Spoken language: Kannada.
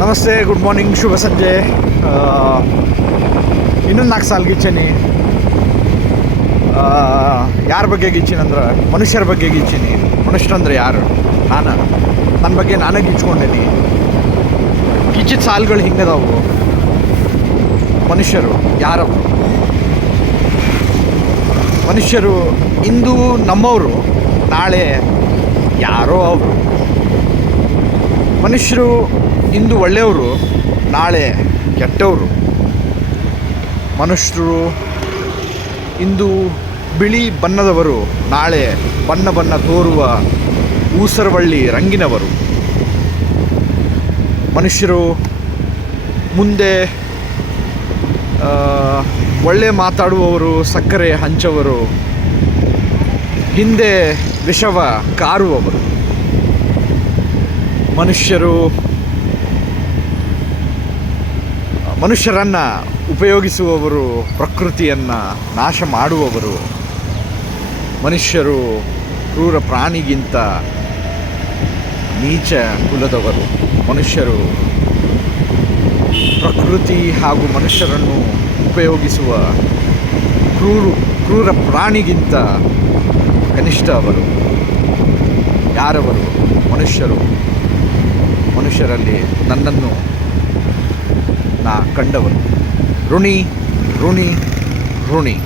ನಮಸ್ತೆ, ಗುಡ್ ಮಾರ್ನಿಂಗ್, ಶುಭ ಸಂಜೆ. ಇನ್ನೊಂದು 4 ಸಾಲು ಗೀಚೀನಿ. ಯಾರ ಬಗ್ಗೆ ಗೀಚೀನಂದ್ರೆ ಮನುಷ್ಯರ ಬಗ್ಗೆ ಗೀಚೀನಿ. ಮನುಷ್ಯರಂದ್ರೆ ಯಾರು? ನನ್ನ ಬಗ್ಗೆ ನಾನೇ ಗೀಚ್ಕೊಂಡೇನಿ. ಗೀಚಿದ ಸಾಲುಗಳು ಹಿಂಗದಾವು. ಮನುಷ್ಯರು ಯಾರವರು? ಮನುಷ್ಯರು ಇಂದು ನಮ್ಮವರು, ನಾಳೆ ಯಾರೋ ಅವರು. ಮನುಷ್ಯರು ಇಂದು ಒಳ್ಳೆಯವರು, ನಾಳೆ ಕೆಟ್ಟವರು. ಮನುಷ್ಯರು ಇಂದು ಬಿಳಿ ಬಣ್ಣದವರು, ನಾಳೆ ಬಣ್ಣ ತೋರುವ ಊಸರವಳ್ಳಿ ರಂಗಿನವರು. ಮನುಷ್ಯರು ಮುಂದೆ ಒಳ್ಳೆ ಮಾತಾಡುವವರು, ಸಕ್ಕರೆ ಹಂಚವರು, ಹಿಂದೆ ವಿಷವ ಕಾರುವವರು. ಮನುಷ್ಯರನ್ನು ಉಪಯೋಗಿಸುವವರು, ಪ್ರಕೃತಿಯನ್ನು ನಾಶ ಮಾಡುವವರು. ಮನುಷ್ಯರು ಕ್ರೂರ ಪ್ರಾಣಿಗಿಂತ ನೀಚ ಕುಲದವರು. ಮನುಷ್ಯರು ಪ್ರಕೃತಿ ಹಾಗೂ ಮನುಷ್ಯರನ್ನು ಉಪಯೋಗಿಸುವ ಕ್ರೂರ ಪ್ರಾಣಿಗಿಂತ ಕನಿಷ್ಠ ಅವರು. ಯಾರವರು? ಮನುಷ್ಯರು. ಮನುಷ್ಯರಲ್ಲಿ ನನ್ನನ್ನು ನಾ ಕಂಡವರು. ಋಣಿ ಋಣಿ ಋಣಿ.